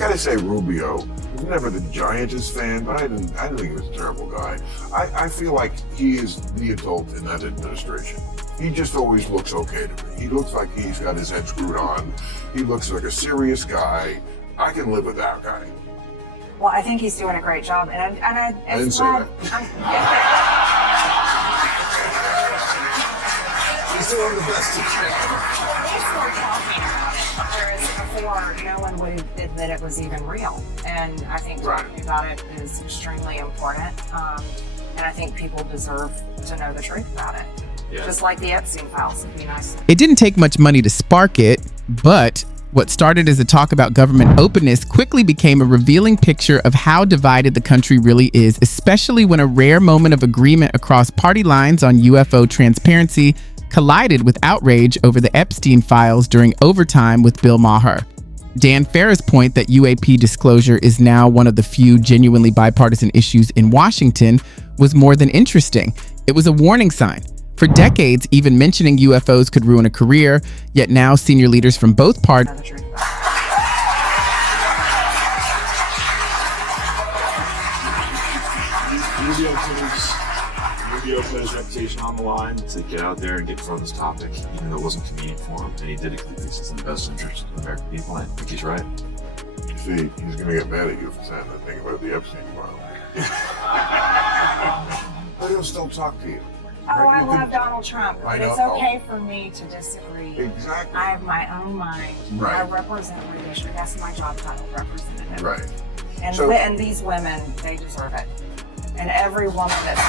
gotta say Rubio was never the Giants fan, but I didn't think he was a terrible guy. I feel like he is the adult in that administration. He just always looks okay to me. He looks like he's got his head screwed on. He looks like a serious guy. I can live with that guy. Well, I think he's doing a great job, and I didn't say that. He's doing the best he can. He's still talking about it, whereas before, no one would admit it was even real. And I think talking about it is extremely important, and I think people deserve to know the truth about it. Yeah. Just like the Epstein files, it'd be nice. It didn't take much money to spark it, but what started as a talk about government openness quickly became a revealing picture of how divided the country really is, especially when a rare moment of agreement across party lines on UFO transparency collided with outrage over the Epstein files during overtime with Bill Maher. Dan Farah's point that UAP disclosure is now one of the few genuinely bipartisan issues in Washington was more than interesting. It was a warning sign. For decades, even mentioning UFOs could ruin a career, yet now senior leaders from both parties Rubio put his reputation on the line to get out there and get in front of this topic, even though it wasn't convenient for him, and he did it because it's in the best interest of the American people, and I think he's right. See, he's going to get mad at you for saying that thing about the Epstein file. But he'll still talk to you. Oh, I love Donald Trump, but it's okay for me to disagree. Exactly. I have my own mind. Right. I represent my district. That's my job title, representative. Right. And these women, they deserve it. And every woman that's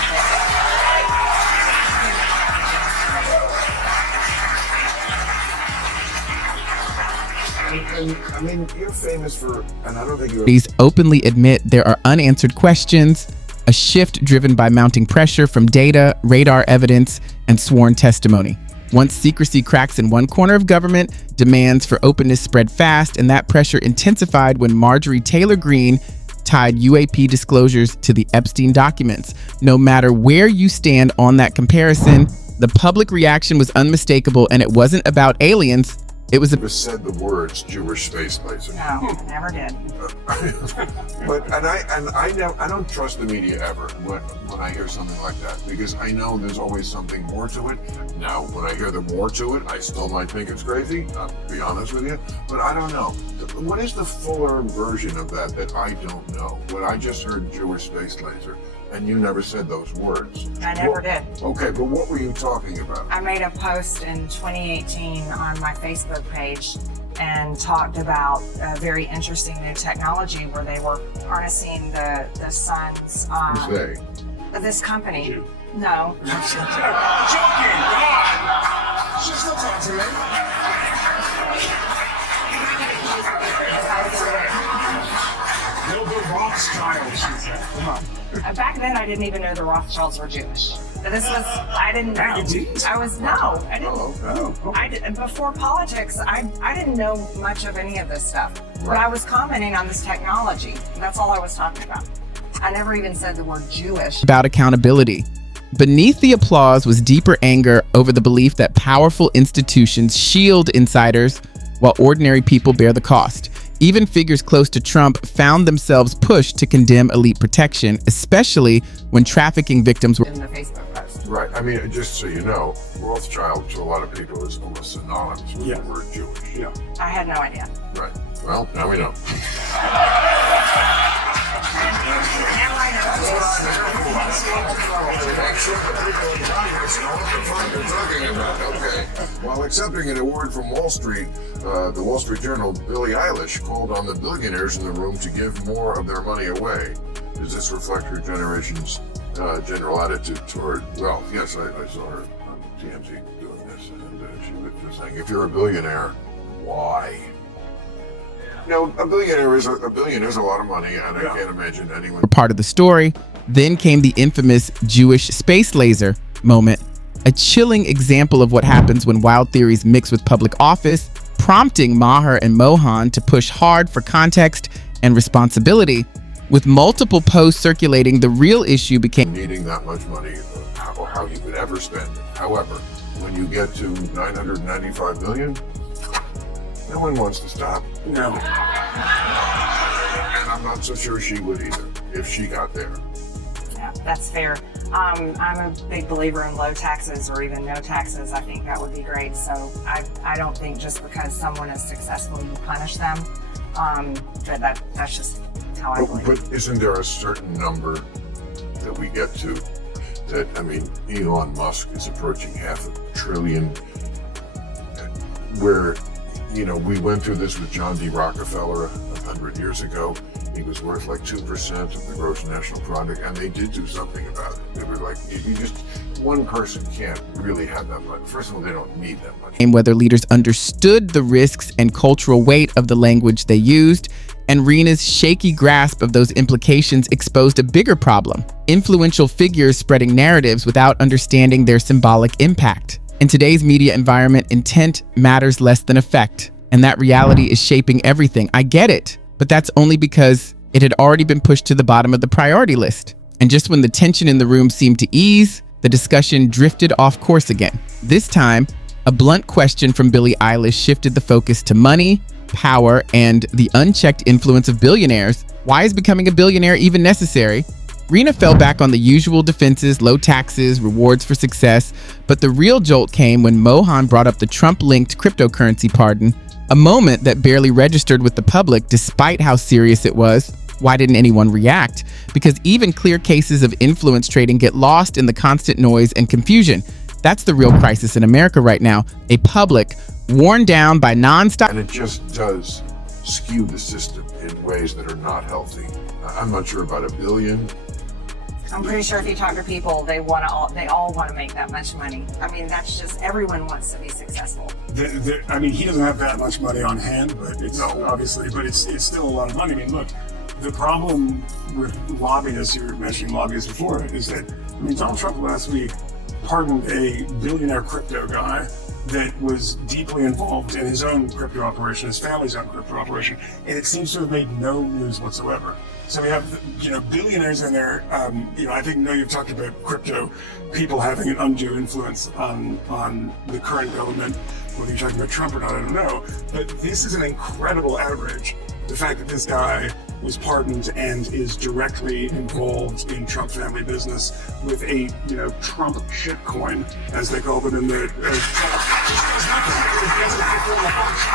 I mean, you're famous for, and I don't think you're... These openly admit there are unanswered questions, a shift driven by mounting pressure from data, radar evidence, and sworn testimony. Once secrecy cracks in one corner of government, demands for openness spread fast, and that pressure intensified when Marjorie Taylor Greene tied UAP disclosures to the Epstein documents. No matter where you stand on that comparison, the public reaction was unmistakable, and it wasn't about aliens. It was never said the words Jewish space laser. No, I never did. But I don't trust the media ever when I hear something like that, because I know there's always something more to it. Now, when I hear the more to it, I still might think it's crazy. I'll be honest with you, but I don't know. What is the fuller version of that I don't know? When I just heard Jewish space laser, and you never said those words. I never did. Okay, but what were you talking about? I made a post in 2018 on my Facebook page and talked about a very interesting new technology where they were harnessing the sun's... This company. You. No. I'm joking! God! She's still talking to me. No, the Rothschild, she said. Come on. Back then, I didn't even know the Rothschilds were Jewish. I didn't know. I didn't. Oh. Before politics, I didn't know much of any of this stuff. Right. But I was commenting on this technology. That's all I was talking about. I never even said the word Jewish. About accountability. Beneath the applause was deeper anger over the belief that powerful institutions shield insiders while ordinary people bear the cost. Even figures close to Trump found themselves pushed to condemn elite protection, especially when trafficking victims were in the Facebook post. Right. I mean, just so you know, Rothschild to a lot of people is almost synonymous with the word Jewish. Yeah. I had no idea. Right. Well, now we know. Now I Okay. While accepting an award from Wall Street, the Wall Street Journal, Billie Eilish called on the billionaires in the room to give more of their money away. Does this reflect her generation's general attitude toward wealth? Yes, I saw her on TMZ doing this, and she was just saying, if you're a billionaire, why? You know, a billion is a lot of money, and I can't imagine anyone... part of the story. Then came the infamous Jewish space laser moment, a chilling example of what happens when wild theories mix with public office, prompting Maher and Mohan to push hard for context and responsibility. With multiple posts circulating, the real issue became needing that much money, or how you could ever spend it. However, when you get to 995 million, no one wants to stop. No. not so sure she would either if she got there. Yeah, that's fair. I'm a big believer in low taxes or even no taxes. I think that would be great. So I don't think just because someone is successful, you punish them. But that's just how I believe. But isn't there a certain number that we get to? That, I mean, Elon Musk is approaching $500 billion, where, you know, we went through this with John D. Rockefeller 100 years ago. He was worth like 2% of the gross national product, and they did do something about it. They were like, one person can't really have that much. First of all, they don't need that much. And whether leaders understood the risks and cultural weight of the language they used, and Reena's shaky grasp of those implications exposed a bigger problem: influential figures spreading narratives without understanding their symbolic impact. In today's media environment, intent matters less than effect, and that reality is shaping everything. I get it, but that's only because it had already been pushed to the bottom of the priority list. And just when the tension in the room seemed to ease, the discussion drifted off course again. This time, a blunt question from Billie Eilish shifted the focus to money, power, and the unchecked influence of billionaires. Why is becoming a billionaire even necessary? Reena fell back on the usual defenses: low taxes, rewards for success. But the real jolt came when Maher brought up the Trump-linked cryptocurrency pardon, a moment that barely registered with the public despite how serious it was. Why didn't anyone react? Because even clear cases of influence trading get lost in the constant noise and confusion. That's the real crisis in America right now. A public worn down by nonstop. And it just does skew the system in ways that are not healthy. I'm not sure about $1 billion. I'm pretty sure if you talk to people, they all want to make that much money. I mean, that's just, everyone wants to be successful. I mean, he doesn't have that much money on hand, but it's obviously, but it's still a lot of money. I mean, look, the problem with lobbyists, you were mentioning lobbyists before, is that, I mean, Donald Trump last week pardoned a billionaire crypto guy that was deeply involved in his own crypto operation, his family's own crypto operation, and it seems to have made no news whatsoever. So we have, billionaires in there. I think you've talked about crypto people having an undue influence on the current government. Whether you're talking about Trump or not, I don't know. But this is an incredible outrage. The fact that this guy was pardoned and is directly involved in Trump family business with a, Trump shitcoin, as they call them in the. It does nothing. It doesn't perform a function.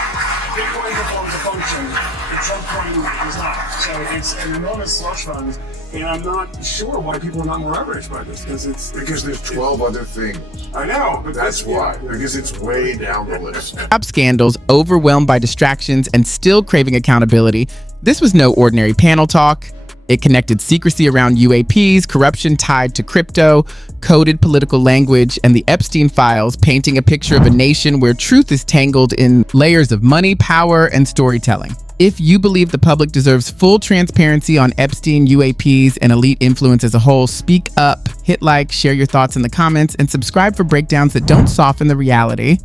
Bitcoin performs a function, and Trump coin does not. So it's an enormous slush fund, and I'm not sure why people are not more outraged by this, because there's 12 other things. I know, but that's why. Because it's way down the list. Top scandals, overwhelmed by distractions, and still craving accountability. This was no ordinary panel talk. It connected secrecy around UAPs, corruption tied to crypto, coded political language, and the Epstein files, painting a picture of a nation where truth is tangled in layers of money, power, and storytelling. If you believe the public deserves full transparency on Epstein, UAPs, and elite influence as a whole, speak up, hit like, share your thoughts in the comments, and subscribe for breakdowns that don't soften the reality.